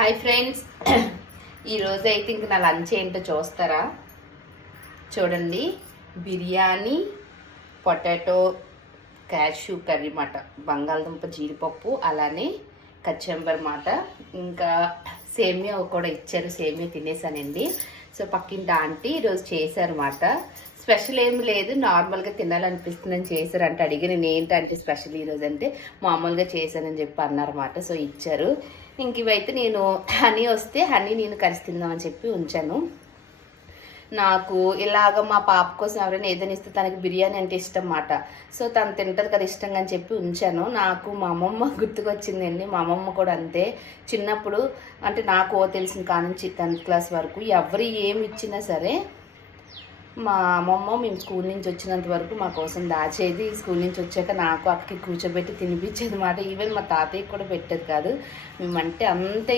Hi friends, ఈరోజు అయితే ఇంక నా లంచ్ ఏంటో చూస్తారా? చూడండి, బిర్యానీ, పొటాటో క్యాష్యూ కర్రీ మాట, బంగాళదుంప జీడిపప్పు, అలానే కచ్చంబర్ మాట, ఇంకా సేమియా కూడా ఇచ్చారు. సేమియా తినేసానండి. సో పక్కింటి ఆంటీ ఈరోజు చేశారన్నమాట. స్పెషల్ ఏమి లేదు, నార్మల్గా తినాలనిపిస్తుందని చేశారంటే అడిగి నేను ఏంటంటే స్పెషల్ ఈరోజు అంటే మామూలుగా చేశానని చెప్పి అన్నారన్నమాట. సో ఇచ్చారు. ఇంక ఇవైతే నేను హనీ వస్తే హనీ నేను కలిసి తిందామని చెప్పి ఉంచాను. నాకు ఇలాగ మా పాప కోసం ఎవరైనా ఏదైనా ఇస్తే తనకి బిర్యానీ అంటే ఇష్టం మాట. సో తను తింటుంది కదా ఇష్టంగా అని చెప్పి ఉంచాను. నాకు మా అమ్మమ్మ గుర్తుకొచ్చిందండి. మా అమ్మమ్మ కూడా అంతే. చిన్నప్పుడు అంటే నాకు తెలిసిన కానుంచి 10th క్లాస్ వరకు ఎవరు ఏమి ఇచ్చినా సరే మా అమ్మమ్మ మేము స్కూల్ నుంచి వచ్చినంత వరకు మా కోసం దాచేది. స్కూల్ నుంచి వచ్చాక నాకు అక్కకి కూర్చోబెట్టి తినిపించేది మాట. ఈవెన్ మా తాతయ్యకి కూడా పెట్టేది కాదు. మేమంటే అంతే